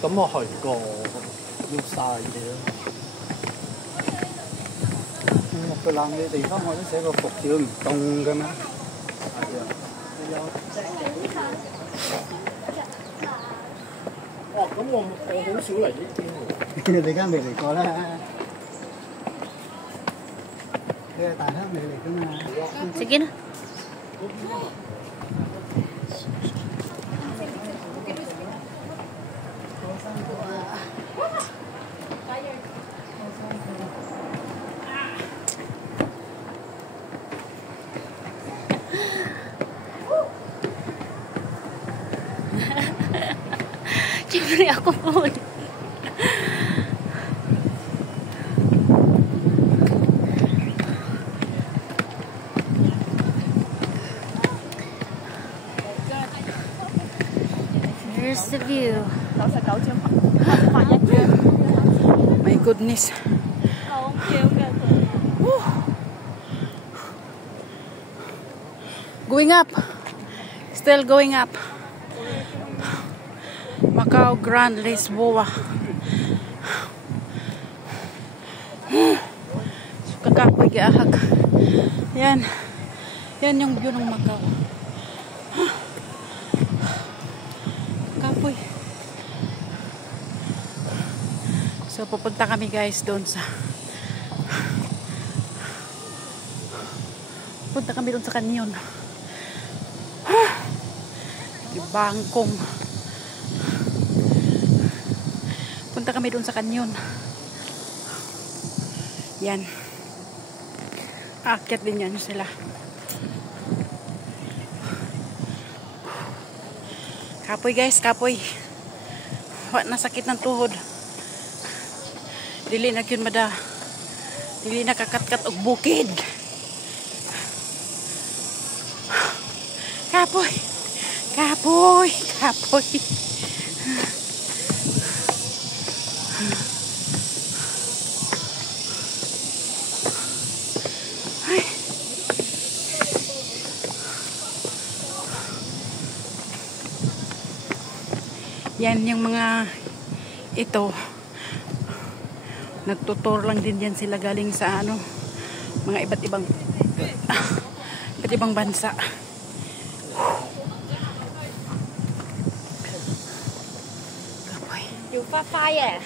咁我去過，要晒嘅。落到冷嘅地方，我都寫個服字都唔凍嘅咩？係啊，哦，咁我好少嚟呢邊喎。你而家未嚟過啦？你係大鄉里嚟㗎嘛？Sige na. Siyempre ako po. Here's the view. My goodness. Going up. Still going up. Macau Grand Lisboa. Kakapoy giahag. Yan. Yan yung view ng Macau. Kapoy. So pupunta kami guys doon sa canyon. Di Bangkong. Punta kami doon sa canyon. Yan. Aakyat din yan sila. Kapoy guys, kapoy. Wa na sakit ng tuhod. Dili na gyud mada. Dili na kakatkat og bukid. Kapoy. Kapoy, kapoy. Ay. Yan yung mga ito. Nagtutor lang din yan sila galing sa ano, mga iba't ibang bansa. Kapoy. Yung papaya.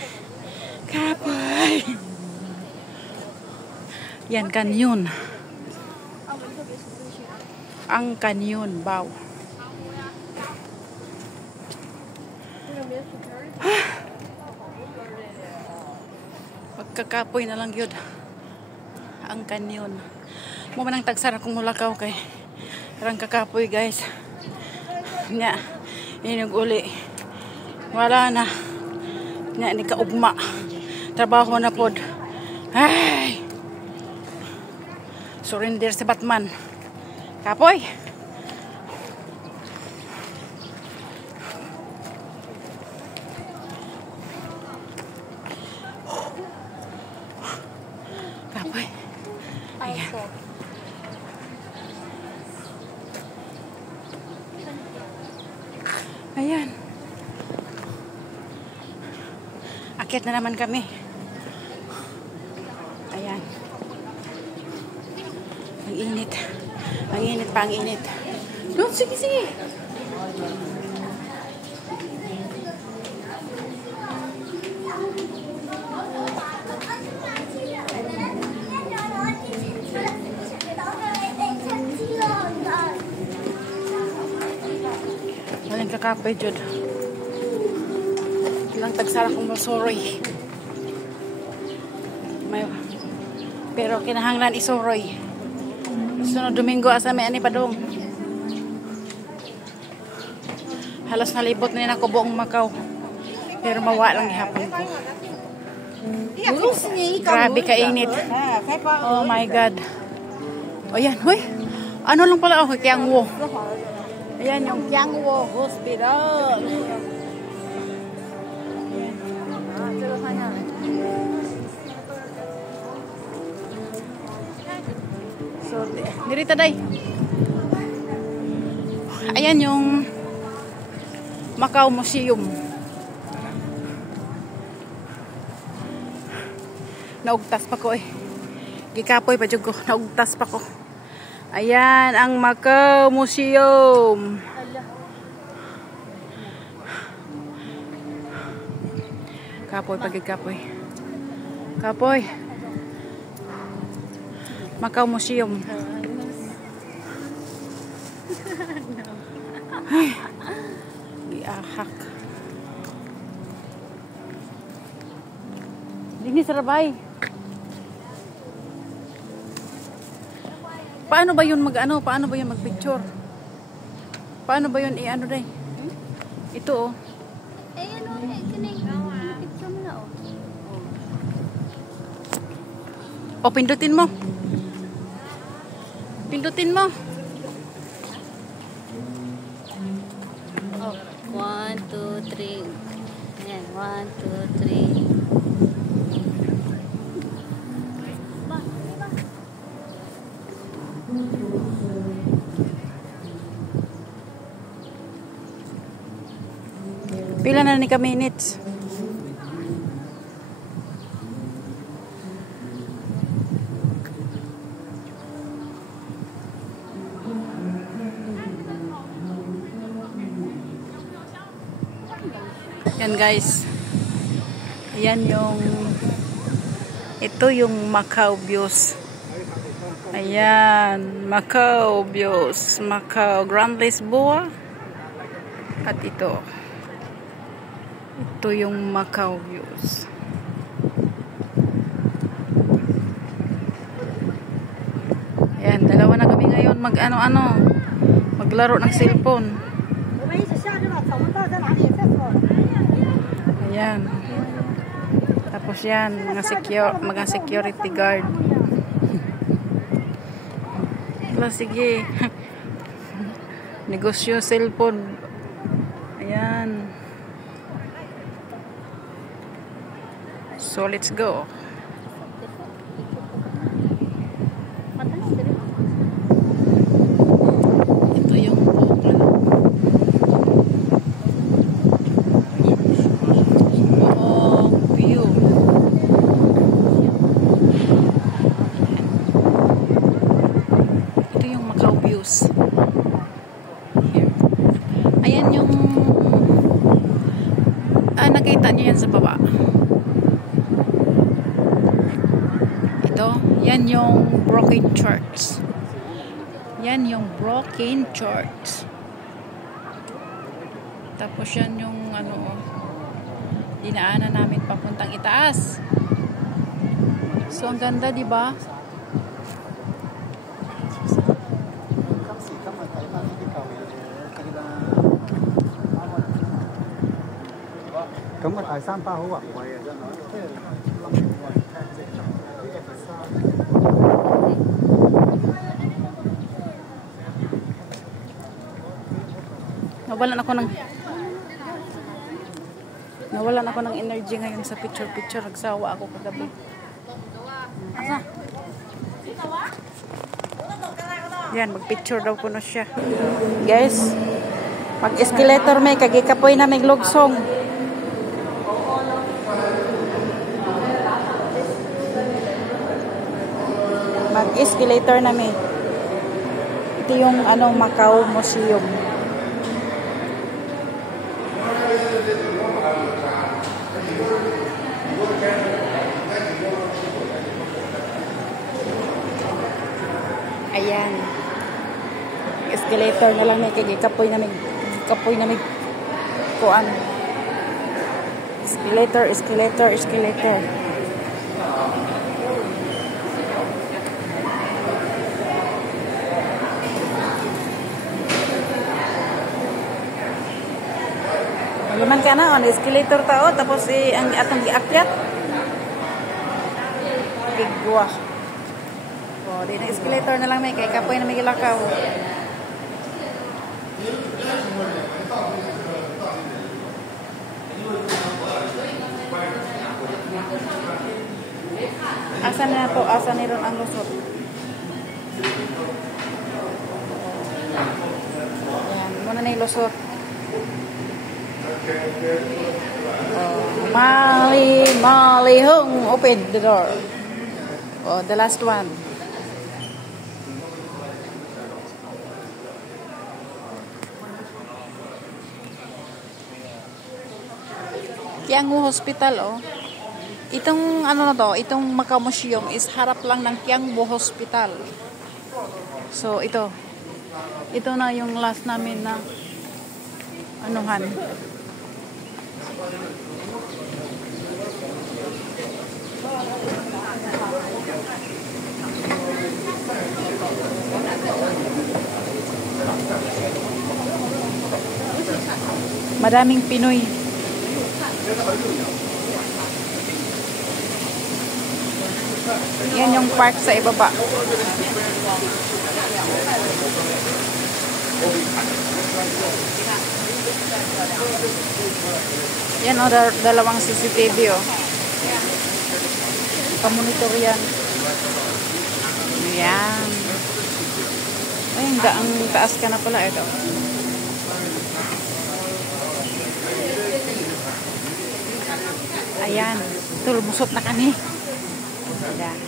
Kapoy. Yan, canyon. Ang canyon, wow. Magkakapoy na lang yun ang canyon. Mo man ang tagsara kung mulakaw kay karang kakapoy guys. Nya inog uli wala na nya ni kaugma trabaho na pod. Ay, surrender si Batman. Kapoy. Kapoy. Ayan. Ayan. Akyat na naman kami. Ayan. Ang init. Ang init pa, ang init. Doon, sige, sige. Walang kakapoy, Jud. Ilang tagsara kong masoroy. Pero kinahanglan isoroy. Sunod Domingo asa may ani pa dong. Halos nalibot na ako buong Macau. Pero mawa lang ihapon ko. Grabe kainit. Oh my God. O yan, hoy. Ano lang pala ako, Kiangwo. Ayan yung Kiangwo Hospital. So, dirita day. Ayan yung Macau Museum. Naugtas pa ko eh. Gikapoy pa jud ko. Naugtas pa ko. Ayan ang Macau Museum. Kapoy pag kapoy. Kapoy. Macau Museum. Ay. Diahak. Dini sarabay. Paano ba yun mag-ano? Paano ba yun mag-picture? Paano ba yun i-ano rin? Ito oh. Eh, ano eh, kining picture mo na oh. O, pindutin mo. Pindutin mo. Oh, 1, 2, 3. Ayan, 1, 2, 3. Pila na ni ka minutes? Yan guys. Ayan yung ito yung Macau views. Ayan, Macau views, Macau Grand Lisboa. At ito yung Macau views. Ayan, dalawa na kami ngayon mag-ano-ano, maglaro ng cellphone. Ayan. Tapos yan, mga security guard. Wala, sige. Negosyo cellphone. Ayan. So, let's go. Ito yung view. Ito yung Macau views. Here. Ayan yung nakita niyo yan sa baba. Yan yung broken church. Yan yung broken church. Tapos yan yung ano, dinaanan namin papuntang itaas. So ang ganda, di ba? Nawalan ako ng energy ngayon sa picture. Nagsawa ako kagabi. Asa? Yan, mag-picture daw ko na siya. Guys, mag-escalator may kagikapoy na may lugsong. Mag-escalator na may. Ito yung Macau Museum. Ayan. Escalator na lang may kagikapoy na may kuan. Escalator. Luman ka na on escalator tao tapos ang atong giakyat. Gigwa. Oh, di na escalator na lang may kay kapoy na may gilakaw. Asa na to? Asa ni ron ang lusot? Yan, muna na yung lusot. Mali hung, open the door. Oh, the last one. Tiangmu Hospital, oh. Itong ano na to, itong Macau Museum is harap lang ng Tiangmu Hospital. So, ito. Ito na yung last namin na anuhan. Madaming Pinoy. Yan yung park sa ibaba. Yan o, dalawang CCTV o. Pamonitor yan. Yan. Ay, ang taas ka na pala ito. Ayan. Tulmusot na kami. Ayan.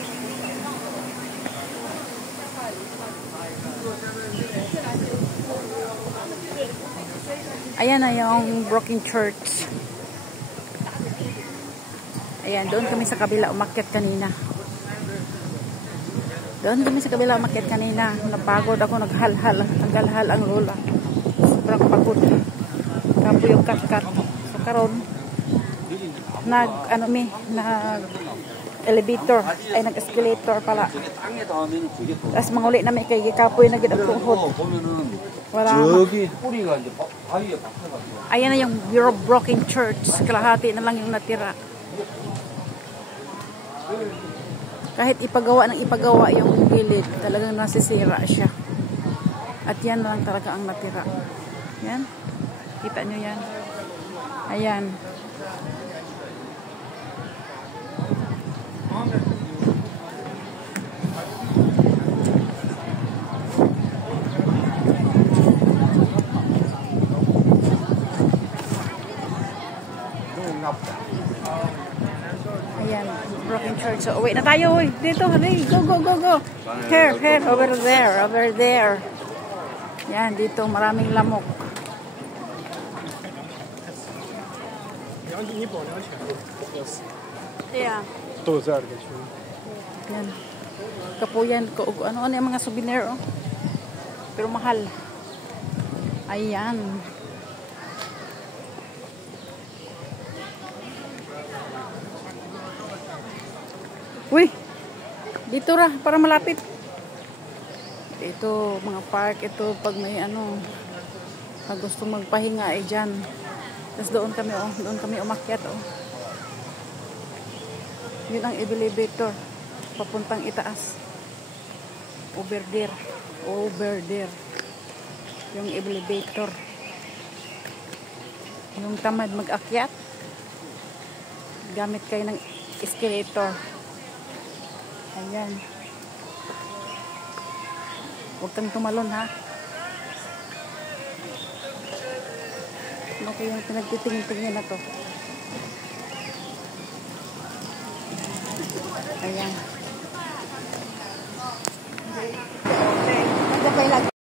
Ayan na yung Broken Church. Ayan, doon kami sa kabila umakyat kanina. Napagod ako, naghalhal ang lola. Sobrang pagod. Kapo yung kat-kat. So karon nag elevator ay nag-escalator pala. Tapos manguli namin kay kapoy na gid ang tuhod. Wala. Ayan na yung Broken Church. Kalahati na lang yung natira. Kahit ipagawa yung gilid, talagang nasisira siya. At yan na lang talaga ang natira. Yan. Kita nyo yan. Ayan. Ayan, Broken Church. So, uwi na tayo. Uy. Dito, hurry. Go. Here, over there. Yan, dito, maraming lamok. Yeah. Yan. Kapuyan ko. Ano yung mga souvenir, oh. Pero mahal. Ayan. Uy, dito ra, para malapit. Ito, mga park, ito, pag may pag gusto magpahinga, ay dyan. Tapos doon kami umakyat, oh. Yun ang elevator, papuntang itaas. Over there. Yung elevator. Yung tamad mag-akyat, gamit kayo ng escalator. Ayan. Huwag kang tumalon, ha? Ano kayong pinagtitingin-tingin na to? Ayan.